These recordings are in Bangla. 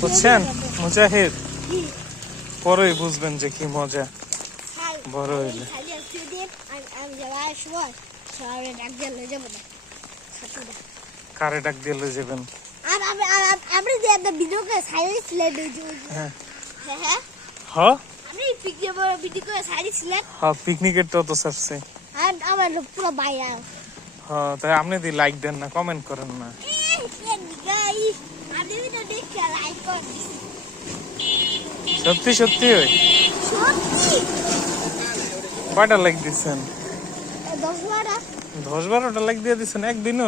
বুঝছেন মুজাহিদ? পরেই বুঝবেন যে কি মজা বড় হইলে। কারে ডাক দিয়ে লয়ে যাবেন? পিকনিকের তো ছাড়ছে। তাই আপনি দি লাইক দেন না, কমেন্ট করেন না? সত্যি সত্যি কয়টা লাইক দিচ্ছেন? 10-12টা লাইক দিয়ে দিচ্ছেন একদিন?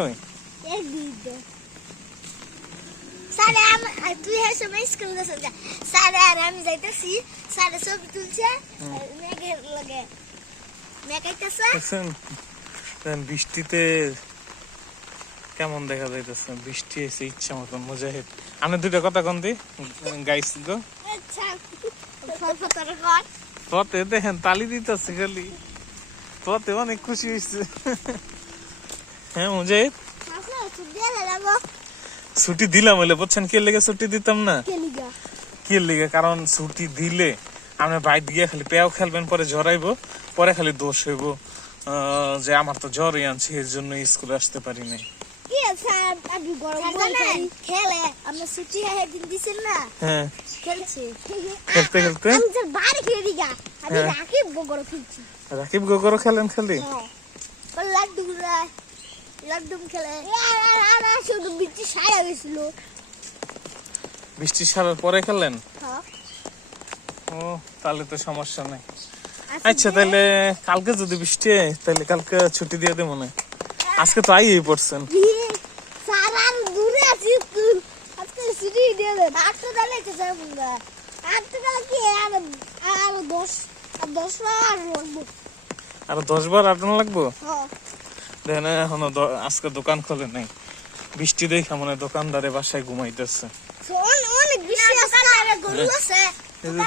বৃষ্টিতে কেমন দেখা যাইতেছে? বৃষ্টি এসে ইচ্ছা মতন। মুজাহিদ আপনি দুইটা কথা কন দি গাইস গো। তোতে দেখেন তালি দিতেছে খালি, তোতে অনেক খুশি হয়েছে। হ্যাঁ মুজাহিদ, ছুটি দিলাম হইলে বুঝছেন কে লেগে ছুটি দিতাম না? কে লেগে? কারণ ছুটি দিলে আমরা বাইরে গিয়ে খালি পেয়াও খেলবেন, পরে জ্বরাইবো, পরে খালি দোষ হইব যে আমার তো জ্বরই আনছে এর জন্য স্কুলে আসতে পারি নাই। রাকিব গোগরো খেলেন খালি? বৃষ্টি সারার পরে খেলেন? ও তাহলে তো সমস্যা নাই। আচ্ছা তাহলে কালকে যদি বৃষ্টি হয় তাহলে কালকে ছুটি দিয়ে দেবো না। আজকে তো আইই পড়ছেন। আর 10 বার আটানো লাগবো? দেখেন এখনো আজকে দোকান খোলে নাই, বৃষ্টি দেখে মনে দোকানদারে বাসায় ঘুমাইতেছে।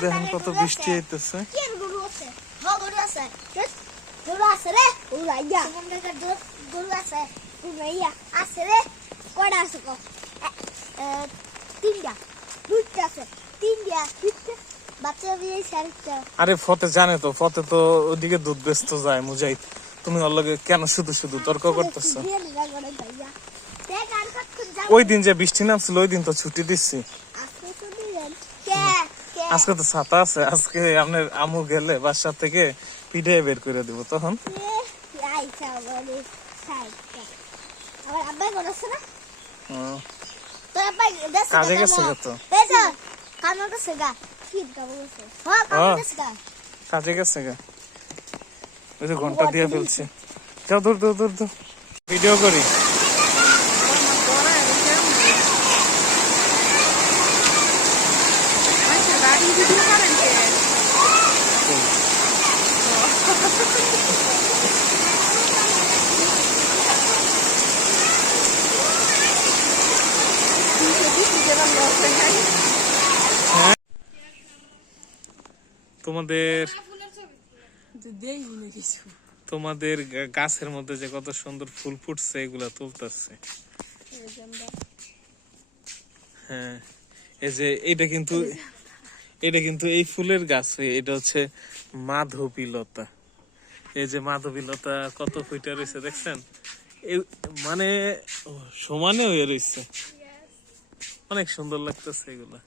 দেখেন কত বৃষ্টি হইতেছে। আরে ফতে জানে তো, ফতে তো ওদিকে দুধ বেচতে যায়। মুজাহিদ তুমি ওর লগে কেন শুধু শুধু তর্ক করতেছ? ওই দিন যে বৃষ্টি নামছিল ওই দিন তো ছুটি দিচ্ছি। আজকে তো ছাতা আছে, আজকে আপনার আমু গেলে বাসা থেকে পিঠে বের করে দিব তখন। কাজে গেছে তো, কাজে গেছে গা, ওই যে ঘন্টা দিয়ে ফেলছে। যাও দূর দূর দূর দূর ভিডিও করি। তোমাদের গাছের মধ্যে যে কত সুন্দর ফুল ফুটছে এগুলা তুলতেছে। হ্যাঁ এই যে এটা কিন্তু এই ফুলের গাছ, এটা হচ্ছে মাধবীলতা। এই যে মাধবীলতা কত ফুটে রয়েছে দেখছেন, মানে সমানে হয়ে রয়েছে, অনেক সুন্দর লাগতেছে এগুলা।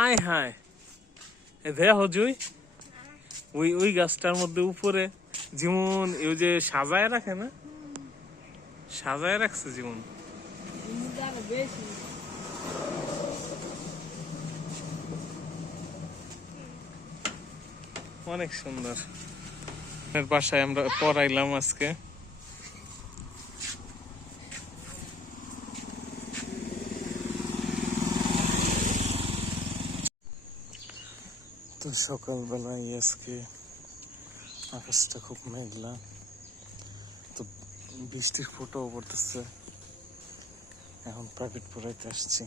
আয় হায় দেখো জুই, ওই গাছটার মধ্যে উপরে যেমন ওই যে সাজায় রাখে না, সাজায় রাখছে যেমন। অনেক সুন্দর। বাসায় আমরা পড়াইলাম আজকে। তো সকালবেলায় আজকে আকাশটা খুব মেঘলা, তো বৃষ্টির ফোঁটাও পড়তেছে। এখন প্রাইভেট পড়াইতে আসছি।